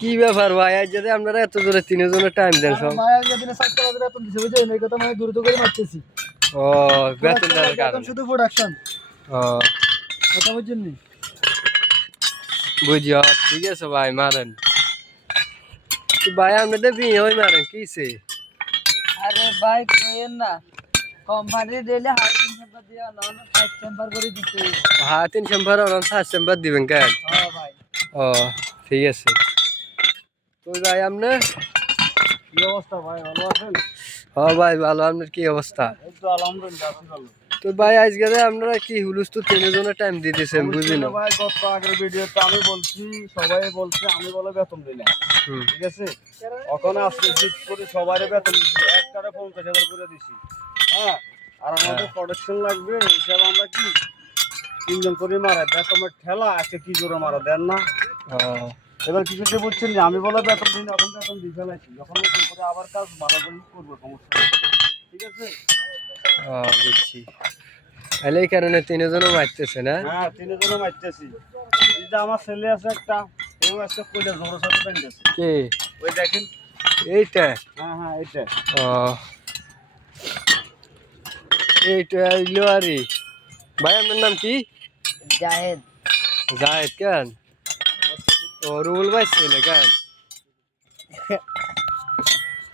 কি ব্যাপার ভাই, আজ যদি আপনারা এত জোরে তিনজনের টাইম দেন সব? দ্রুত করে মারতেছি। ও বেতন দেওয়ার কারণে শুধু প্রোডাকশন। ও কথা বুঝছেন নি? বুঝিও, ঠিক আছে ভাই মারেন। ভাই আপনাদের বিয়ে হয়ে মারেন কিসে? আরে ভাই কইেন না, কোম্পানি দিলে হাই টেম্পার দিয়া নন হাই টেম্পার করে দিতে। হ্যাঁ 3 চেম্বার আর 7 চেম্বার দিবেন কেন? হ্যাঁ ভাই। ও ঠিক আছে। তো ভাই আপনার কি অবস্থা ভাই, ভালো আছেন? হ্যাঁ ভাই ভালো, আপনার কি অবস্থা? এই তো আলহামদুলিল্লাহ আছি ভালো। তো ভাই আজকে আপনারা কি হুলুস্থ তিনজনের টাইম দিতেছেন বুঝি না ভাই গত আগের ভিডিওতে আমি বলছি, সবাই বলছে আমি বলে বেতন দিই না, ঠিক আছে? ওখানে আজকে ঠিক করে সবারই বেতন দিচ্ছি, একটারে 50,000 করে দিছি। হ্যাঁ, আর আমাদের প্রোডাকশন লাগবে হিসাবে আমরা কি তিনজন করে মারা বেতনের ঠেলা আছে, কি জোরে মারা দেন না। এবার কিছু যে বলছেন যে আমি বলে বেতন দিই না, এখন বেতন দিয়ে ফেলাইছি, যখন নতুন করে আবার কাজ ভালো করে করবো, সমস্যা নেই, ঠিক আছে? বুঝছি, তাহলে এই কারণে তিনজনও মারতেছে না? হ্যাঁ তিনজনে মারতেছি। এই যে আমার ছেলে আছে একটা, ও একটা কইলা জোরের সাথে টানতেছে। কে? ওই দেখেন এইটা? হ্যাঁ হ্যাঁ এটা। ও এইটা হইলো আরে। ভাই আপনার নাম কি? জাহেদ। জাহেদ কেন? ও রুল ভাই ছেলে কেন?